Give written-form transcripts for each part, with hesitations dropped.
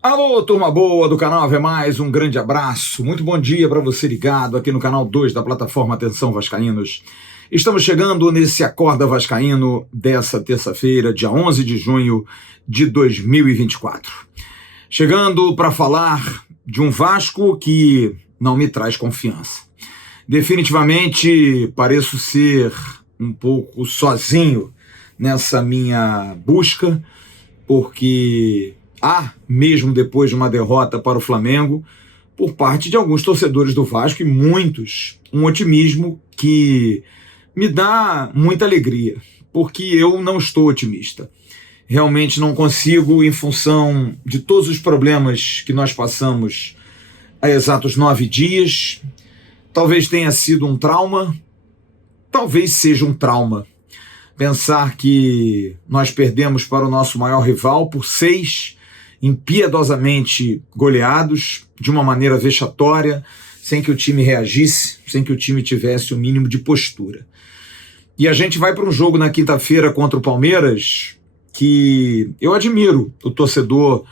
Alô, turma boa do canal Ave Mais, um grande abraço, muito bom dia para você ligado aqui no canal 2 da plataforma Atenção Vascaínos. Estamos chegando nesse Acorda Vascaíno dessa terça-feira, dia 11 de junho de 2024. Chegando para falar de um Vasco que não me traz confiança. Definitivamente pareço ser um pouco sozinho nessa minha busca, porque mesmo depois de uma derrota para o Flamengo, por parte de alguns torcedores do Vasco e muitos, um otimismo que me dá muita alegria, porque eu não estou otimista. Realmente não consigo, em função de todos os problemas que nós passamos há exatos 9 dias, talvez tenha sido um trauma, talvez seja um trauma. Pensar que nós perdemos para o nosso maior rival por 6 impiedosamente goleados, de uma maneira vexatória, sem que o time reagisse, sem que o time tivesse o mínimo de postura. E a gente vai para um jogo na quinta-feira contra o Palmeiras, que eu admiro o torcedor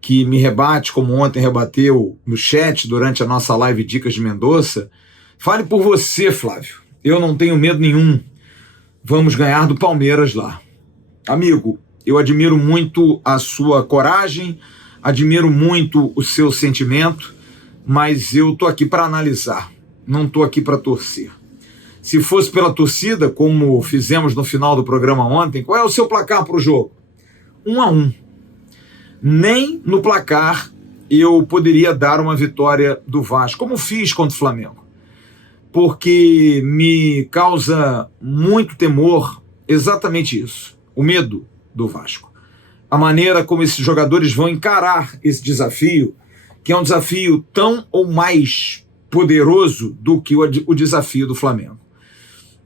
que me rebate, como ontem rebateu no chat durante a nossa live Dicas de Mendonça. Fale por você, Flávio. Eu não tenho medo nenhum. Vamos ganhar do Palmeiras lá. Amigo, eu admiro muito a sua coragem, admiro muito o seu sentimento, mas eu tô aqui para analisar, não tô aqui para torcer. Se fosse pela torcida, como fizemos no final do programa ontem, qual é o seu placar para o jogo? 1-1. Nem no placar eu poderia dar uma vitória do Vasco, como fiz contra o Flamengo, porque me causa muito temor exatamente isso, o medo do Vasco. A maneira como esses jogadores vão encarar esse desafio, que é um desafio tão ou mais poderoso do que o desafio do Flamengo.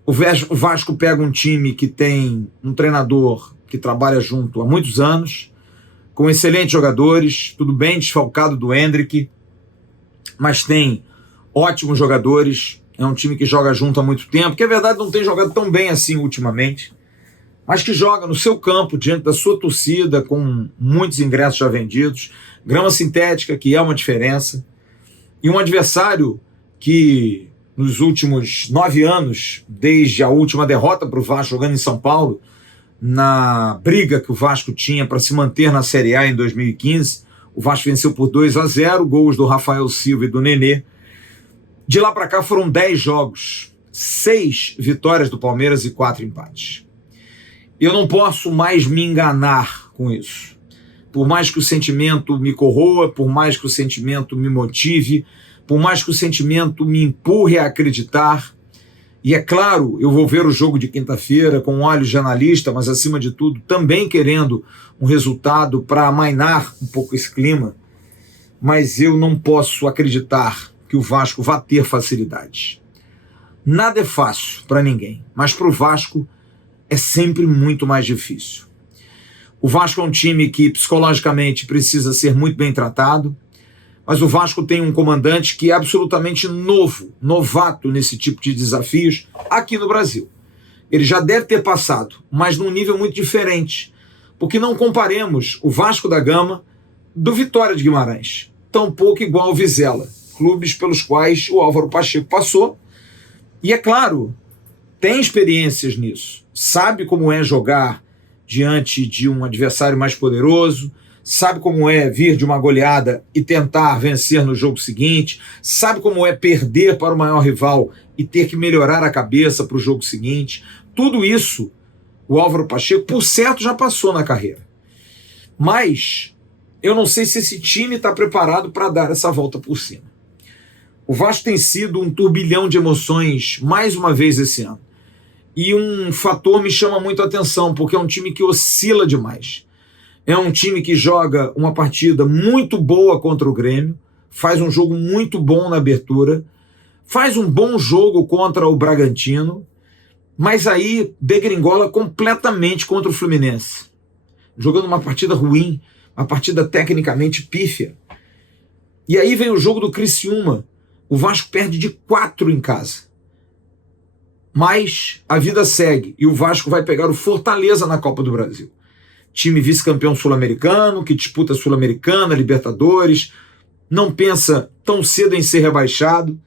O Vasco pega um time que tem um treinador que trabalha junto há muitos anos, com excelentes jogadores, tudo bem desfalcado do Hendrick, mas tem ótimos jogadores, é um time que joga junto há muito tempo, que é verdade não tem jogado tão bem assim ultimamente, mas que joga no seu campo, diante da sua torcida, com muitos ingressos já vendidos, grama sintética, que é uma diferença, e um adversário que nos últimos 9 anos, desde a última derrota para o Vasco jogando em São Paulo, na briga que o Vasco tinha para se manter na Série A em 2015, o Vasco venceu por 2-0, gols do Rafael Silva e do Nenê. De lá para cá foram 10 jogos, 6 vitórias do Palmeiras e 4 empates. Eu não posso mais me enganar com isso. Por mais que o sentimento me corroa, por mais que o sentimento me motive, por mais que o sentimento me empurre a acreditar. E é claro, eu vou ver o jogo de quinta-feira com olhos de analista, mas acima de tudo também querendo um resultado para amainar um pouco esse clima. Mas eu não posso acreditar que o Vasco vá ter facilidades. Nada é fácil para ninguém, mas para o Vasco é sempre muito mais difícil. O Vasco é um time que psicologicamente precisa ser muito bem tratado, mas o Vasco tem um comandante que é absolutamente novato nesse tipo de desafios aqui no Brasil. Ele já deve ter passado, mas num nível muito diferente, porque não comparemos o Vasco da Gama do Vitória de Guimarães, tampouco igual ao Vizela, clubes pelos quais o Álvaro Pacheco passou, e é claro, tem experiências nisso, sabe como é jogar diante de um adversário mais poderoso, sabe como é vir de uma goleada e tentar vencer no jogo seguinte, sabe como é perder para o maior rival e ter que melhorar a cabeça para o jogo seguinte. Tudo isso o Álvaro Pacheco, por certo, já passou na carreira. Mas eu não sei se esse time está preparado para dar essa volta por cima. O Vasco tem sido um turbilhão de emoções mais uma vez esse ano. E um fator me chama muito a atenção, porque é um time que oscila demais. É um time que joga uma partida muito boa contra o Grêmio, faz um jogo muito bom na abertura, faz um bom jogo contra o Bragantino, mas aí degringola completamente contra o Fluminense, jogando uma partida ruim, uma partida tecnicamente pífia. E aí vem o jogo do Criciúma, o Vasco perde de 4 em casa. Mas a vida segue e o Vasco vai pegar o Fortaleza na Copa do Brasil. Time vice-campeão sul-americano, que disputa Sul-Americana, Libertadores, não pensa tão cedo em ser rebaixado.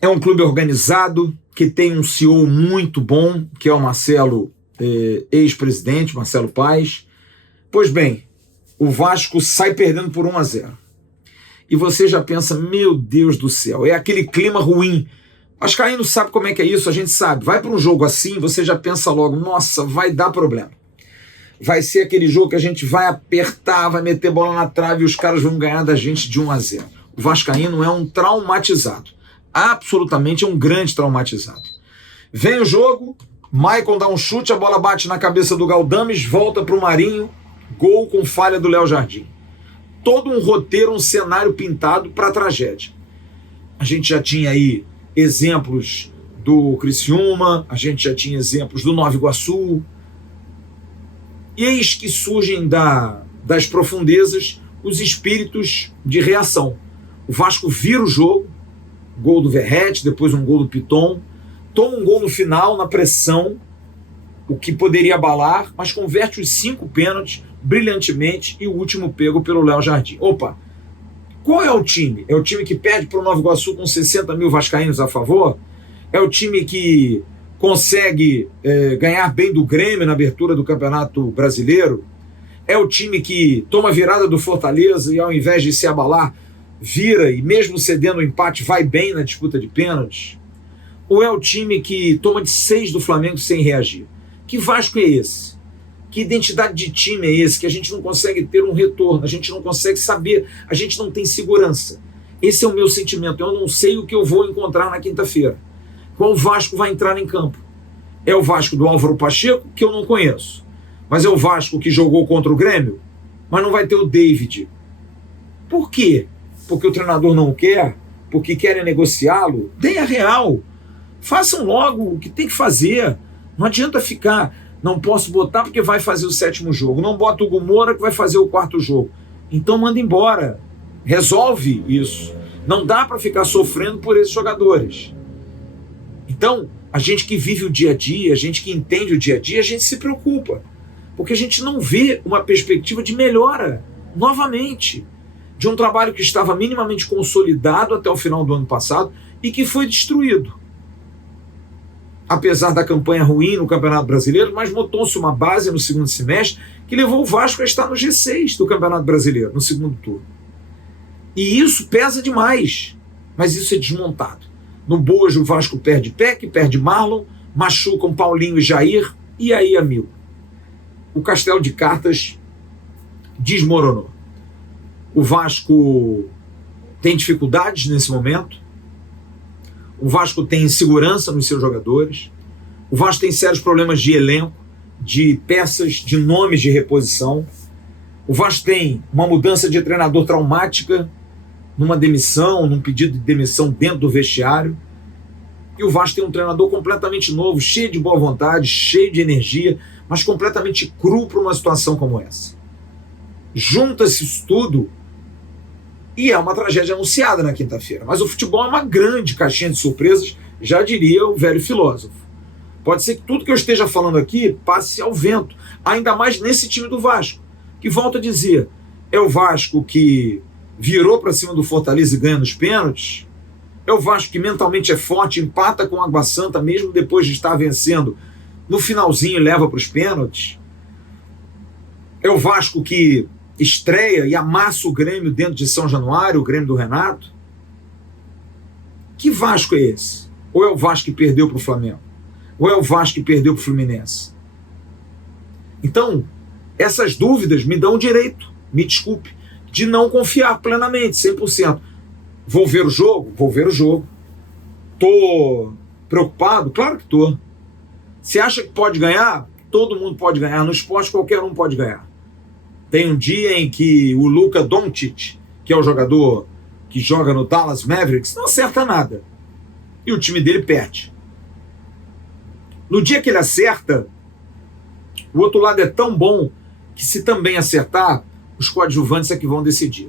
É um clube organizado, que tem um CEO muito bom, que é o Marcelo, ex-presidente, Marcelo Paes. Pois bem, o Vasco sai perdendo por 1-0. E você já pensa, meu Deus do céu, é aquele clima ruim. Vascaíno sabe como é que é isso, a gente sabe. Vai para um jogo assim, você já pensa logo, nossa, vai dar problema. Vai ser aquele jogo que a gente vai apertar, vai meter bola na trave e os caras vão ganhar da gente de 1-0. O vascaíno é um traumatizado. Absolutamente é um grande traumatizado. Vem o jogo, Maicon dá um chute, a bola bate na cabeça do Galdames, volta para o Marinho, gol com falha do Léo Jardim. Todo um roteiro, um cenário pintado para a tragédia. A gente já tinha aí exemplos do Criciúma, a gente já tinha exemplos do Nova Iguaçu. E eis que surgem das profundezas os espíritos de reação. O Vasco vira o jogo, gol do Verrete, depois um gol do Piton, toma um gol no final, na pressão, o que poderia abalar, mas converte os 5 pênaltis brilhantemente e o último pego pelo Léo Jardim. Opa, qual é o time? É o time que perde para o Nova Iguaçu com 60 mil vascaínos a favor? É o time que consegue ganhar bem do Grêmio na abertura do Campeonato Brasileiro? É o time que toma a virada do Fortaleza e ao invés de se abalar, vira e mesmo cedendo o empate vai bem na disputa de pênaltis? Ou é o time que toma de 6 do Flamengo sem reagir? Que Vasco é esse? Que identidade de time é esse? Que a gente não consegue ter um retorno, a gente não consegue saber, a gente não tem segurança. Esse é o meu sentimento, eu não sei o que eu vou encontrar na quinta-feira. Qual Vasco vai entrar em campo? É o Vasco do Álvaro Pacheco, que eu não conheço. Mas é o Vasco que jogou contra o Grêmio, mas não vai ter o David. Por quê? Porque o treinador não quer? Porque querem negociá-lo? Deem a real. Façam logo o que tem que fazer. Não adianta ficar, não posso botar porque vai fazer o 7º jogo. Não bota o Hugo Moura que vai fazer o 4º jogo. Então manda embora. Resolve isso. Não dá para ficar sofrendo por esses jogadores. Então, a gente que vive o dia a dia, a gente que entende o dia a dia, a gente se preocupa. Porque a gente não vê uma perspectiva de melhora, novamente, de um trabalho que estava minimamente consolidado até o final do ano passado e que foi destruído. Apesar da campanha ruim no Campeonato Brasileiro, mas montou-se uma base no segundo semestre que levou o Vasco a estar no G6 do Campeonato Brasileiro, no segundo turno. E isso pesa demais, mas isso é desmontado. No Bojo, o Vasco perde Peck, perde Marlon, machucam Paulinho e Jair, e aí, amigo, o castelo de cartas desmoronou. O Vasco tem dificuldades nesse momento, o Vasco tem insegurança nos seus jogadores, o Vasco tem sérios problemas de elenco, de peças, de nomes de reposição, o Vasco tem uma mudança de treinador traumática, numa demissão, num pedido de demissão dentro do vestiário, e o Vasco tem um treinador completamente novo, cheio de boa vontade, cheio de energia, mas completamente cru para uma situação como essa. Junta-se isso tudo e é uma tragédia anunciada na quinta-feira. Mas o futebol é uma grande caixinha de surpresas, já diria o velho filósofo. Pode ser que tudo que eu esteja falando aqui passe ao vento, ainda mais nesse time do Vasco, que, volto a dizer, é o Vasco que virou para cima do Fortaleza e ganha nos pênaltis, é o Vasco que mentalmente é forte, empata com o Água Santa, mesmo depois de estar vencendo, no finalzinho leva para os pênaltis, é o Vasco que estreia e amassa o Grêmio dentro de São Januário, o Grêmio do Renato. Que Vasco é esse? Ou é o Vasco que perdeu para o Flamengo? Ou é o Vasco que perdeu para o Fluminense? Então, essas dúvidas me dão o direito, me desculpe, de não confiar plenamente, 100%. Vou ver o jogo? Vou ver o jogo. Tô preocupado? Claro que tô. Você acha que pode ganhar? Todo mundo pode ganhar. No esporte, qualquer um pode ganhar. Tem um dia em que o Luka Doncic, que é o jogador que joga no Dallas Mavericks, não acerta nada. E o time dele perde. No dia que ele acerta, o outro lado é tão bom que, se também acertar, os coadjuvantes é que vão decidir.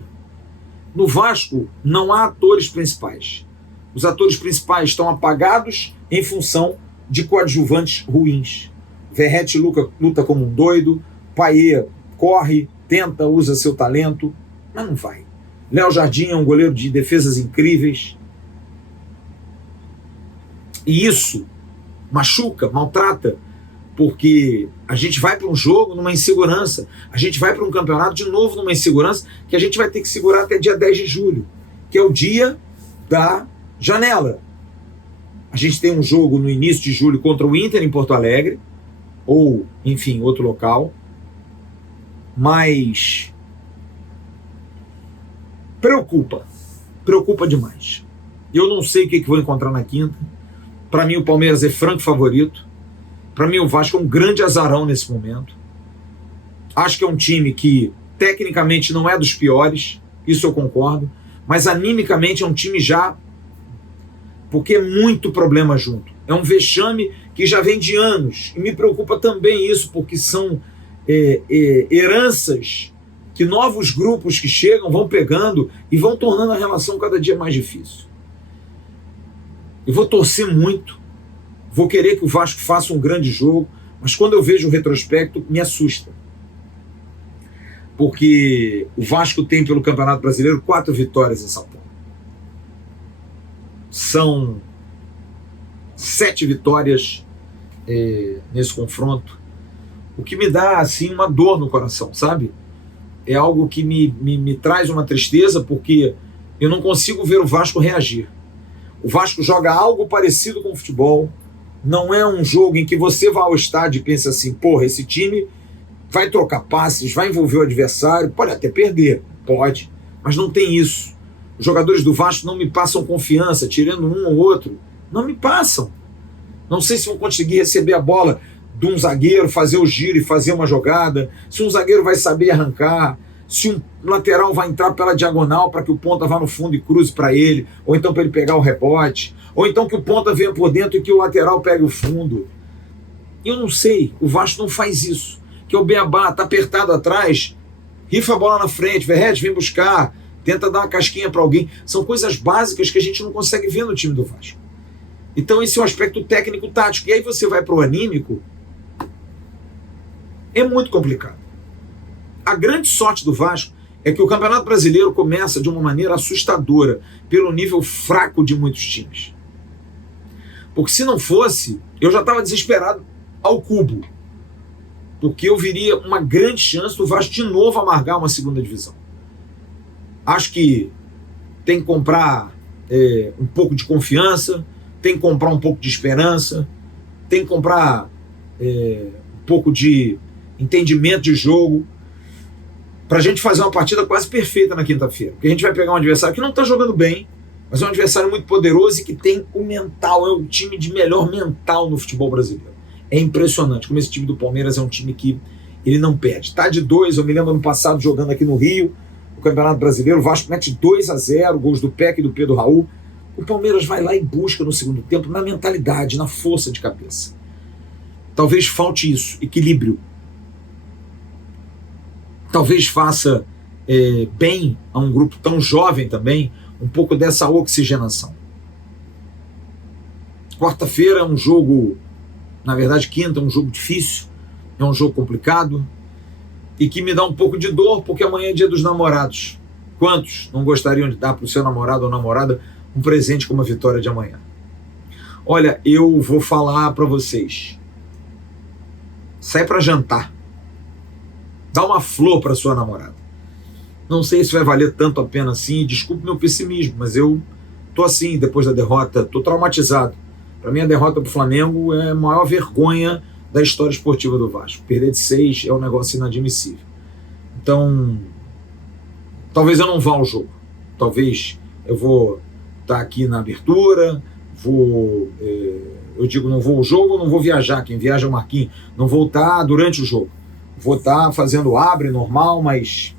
No Vasco, não há atores principais. Os atores principais estão apagados em função de coadjuvantes ruins. Verratti luta como um doido, Payet corre, tenta, usa seu talento, mas não vai. Léo Jardim é um goleiro de defesas incríveis. E isso machuca, maltrata, porque a gente vai para um jogo numa insegurança, a gente vai para um campeonato de novo numa insegurança que a gente vai ter que segurar até dia 10 de julho, que é o dia da janela. A gente tem um jogo no início de julho contra o Inter em Porto Alegre, ou, enfim, outro local, mas preocupa demais. Eu não sei o que vou encontrar na quinta. Para mim o Palmeiras é franco favorito. Para mim o Vasco é um grande azarão nesse momento. Acho que é um time que tecnicamente não é dos piores, isso eu concordo, mas animicamente é um time já, porque é muito problema junto. É um vexame que já vem de anos, e me preocupa também isso, porque são heranças que novos grupos que chegam vão pegando e vão tornando a relação cada dia mais difícil. Eu vou torcer muito, vou querer que o Vasco faça um grande jogo, mas quando eu vejo o retrospecto, me assusta. Porque o Vasco tem pelo Campeonato Brasileiro 4 vitórias em São Paulo. São 7 vitórias nesse confronto, o que me dá assim uma dor no coração, sabe? É algo que me traz uma tristeza, porque eu não consigo ver o Vasco reagir. O Vasco joga algo parecido com o futebol, não é um jogo em que você vai ao estádio e pensa assim, porra, esse time vai trocar passes, vai envolver o adversário, pode até perder, pode, mas não tem isso. Os jogadores do Vasco não me passam confiança, tirando um ou outro, não me passam. Não sei se vão conseguir receber a bola de um zagueiro, fazer o giro e fazer uma jogada, se um zagueiro vai saber arrancar, se um lateral vai entrar pela diagonal para que o ponta vá no fundo e cruze para ele, ou então para ele pegar o rebote, ou então que o ponta venha por dentro e que o lateral pegue o fundo. Eu não sei, o Vasco não faz isso. Que o Beabá está apertado atrás, rifa a bola na frente, Verratti vem buscar, tenta dar uma casquinha para alguém. São coisas básicas que a gente não consegue ver no time do Vasco. Então esse é o aspecto técnico-tático. E aí você vai para o anímico, é muito complicado. A grande sorte do Vasco é que o Campeonato Brasileiro começa de uma maneira assustadora, pelo nível fraco de muitos times. Porque se não fosse, eu já estava desesperado ao cubo. Porque eu viria uma grande chance do Vasco de novo amargar uma segunda divisão. Acho que tem que comprar um pouco de confiança, tem que comprar um pouco de esperança, tem que comprar um pouco de entendimento de jogo, para a gente fazer uma partida quase perfeita na quinta-feira. Porque a gente vai pegar um adversário que não está jogando bem, mas é um adversário muito poderoso e que tem o mental, é o time de melhor mental no futebol brasileiro. É impressionante como esse time do Palmeiras é um time que ele não perde. Tá de 2, eu me lembro ano passado jogando aqui no Rio, o Campeonato Brasileiro, o Vasco mete 2-0, gols do Peck e do Pedro Raul. O Palmeiras vai lá e busca no segundo tempo, na mentalidade, na força de cabeça. Talvez falte isso, equilíbrio. Talvez faça bem a um grupo tão jovem também, um pouco dessa oxigenação. Quarta-feira é um jogo, na verdade quinta é um jogo difícil, é um jogo complicado e que me dá um pouco de dor, porque amanhã é dia dos namorados. Quantos não gostariam de dar para o seu namorado ou namorada um presente como a vitória de amanhã? Olha, eu vou falar para vocês. Sai para jantar. Dá uma flor para sua namorada. Não sei se vai valer tanto a pena assim, desculpe meu pessimismo, mas eu tô assim depois da derrota, tô traumatizado. Para mim a derrota pro Flamengo é a maior vergonha da história esportiva do Vasco. Perder de 6 é um negócio inadmissível. Então, talvez eu não vá ao jogo. Talvez eu vou estar aqui na abertura, eu digo não vou ao jogo, não vou viajar, quem viaja é o Marquinhos, não vou estar durante o jogo. Vou estar fazendo abre normal, mas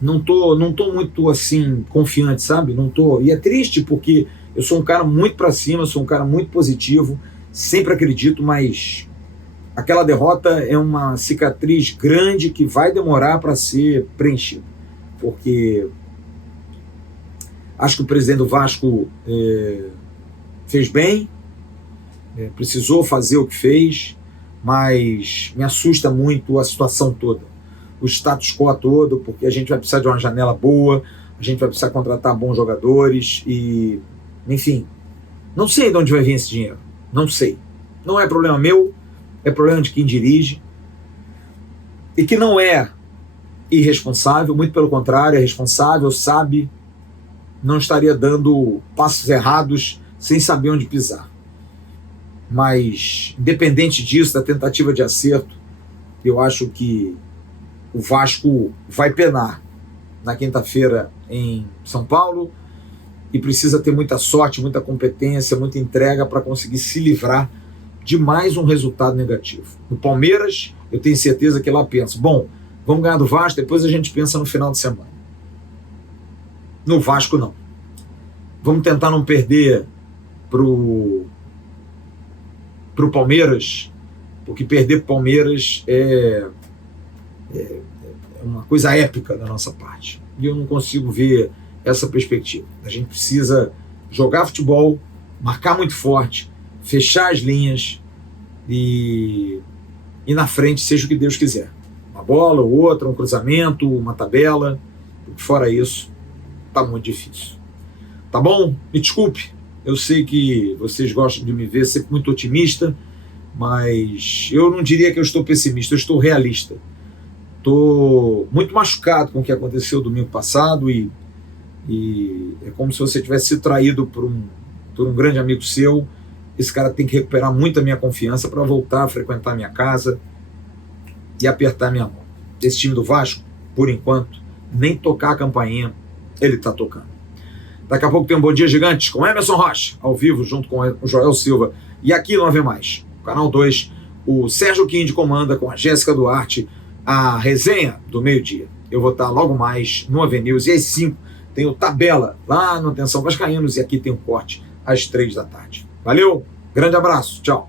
não tô muito assim confiante, sabe? Não tô. E é triste porque eu sou um cara muito para cima, sou um cara muito positivo, sempre acredito, mas aquela derrota é uma cicatriz grande que vai demorar para ser preenchida, porque Acho que o presidente do Vasco fez bem, precisou fazer o que fez, mas me assusta muito a situação toda, o status quo todo, porque a gente vai precisar de uma janela boa, a gente vai precisar contratar bons jogadores e, enfim, não sei de onde vai vir esse dinheiro, não sei. Não é problema meu, é problema de quem dirige e que não é irresponsável, muito pelo contrário, é responsável, sabe, não estaria dando passos errados sem saber onde pisar. Mas, independente disso, da tentativa de acerto, eu acho que o Vasco vai penar na quinta-feira em São Paulo e precisa ter muita sorte, muita competência, muita entrega para conseguir se livrar de mais um resultado negativo. No Palmeiras, eu tenho certeza que lá pensa, bom, vamos ganhar do Vasco, depois a gente pensa no final de semana. No Vasco, não. Vamos tentar não perder pro Palmeiras, porque perder pro Palmeiras é uma coisa épica da nossa parte. E eu não consigo ver essa perspectiva. A gente precisa jogar futebol, marcar muito forte, fechar as linhas e na frente seja o que Deus quiser. Uma bola ou outra, um cruzamento, uma tabela. Fora isso, tá muito difícil. Tá bom? Me desculpe. Eu sei que vocês gostam de me ver sempre muito otimista, mas eu não diria que eu estou pessimista, eu estou realista. Estou muito machucado com o que aconteceu domingo passado e é como se você tivesse sido traído por um grande amigo seu. Esse cara tem que recuperar muito a minha confiança para voltar a frequentar minha casa e apertar minha mão. Esse time do Vasco, por enquanto, nem tocar a campainha ele está tocando. Daqui a pouco tem um Bom Dia Gigantes com Emerson Rocha, ao vivo, junto com o Joel Silva. E aqui não vê mais. Canal 2, o Sérgio Quinde comanda com a Jéssica Duarte a resenha do meio-dia. Eu vou estar logo mais no Avenews e às 5 tem o Tabela lá no Atenção Vascaínos e aqui tem o corte às 3 da tarde. Valeu, grande abraço, tchau.